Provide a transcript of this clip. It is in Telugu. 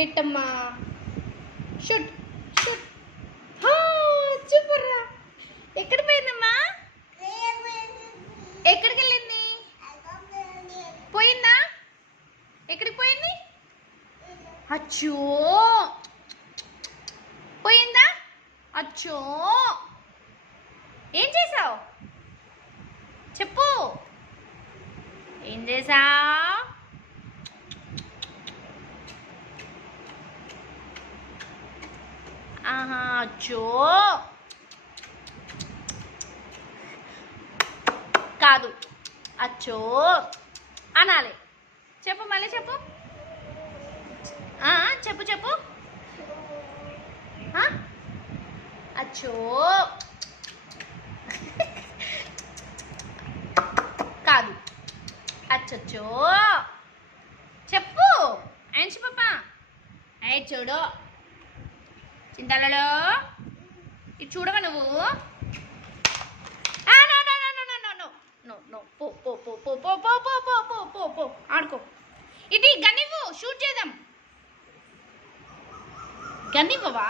పెట్టమ్మా. Should should. సూపర్ రా. ఎక్కడ పోయిందమ్మా? ఎక్కడికి వెళ్ళింది? పోయిందా? ఎక్కడికి పోయింది? అచ్చో పోయిందా? అచ్చో ఏం చేసావు చెప్పు. ఏం చేసావు? ఆహా అచ్చో కాదు అచ్చో అనాలి. చెప్పు మళ్ళీ చెప్పు. చెప్పు చెప్పు. అచ్చో కాదు అచ్చో చెప్పు. ఏంటి పాప? అయ్యి చూడు చింతలలో ఇది చూడవా నువ్వు? పో ఆడుకో. ఇటు గన్నివ్వు, షూట్ చేద్దాం. గన్నివ్వవా?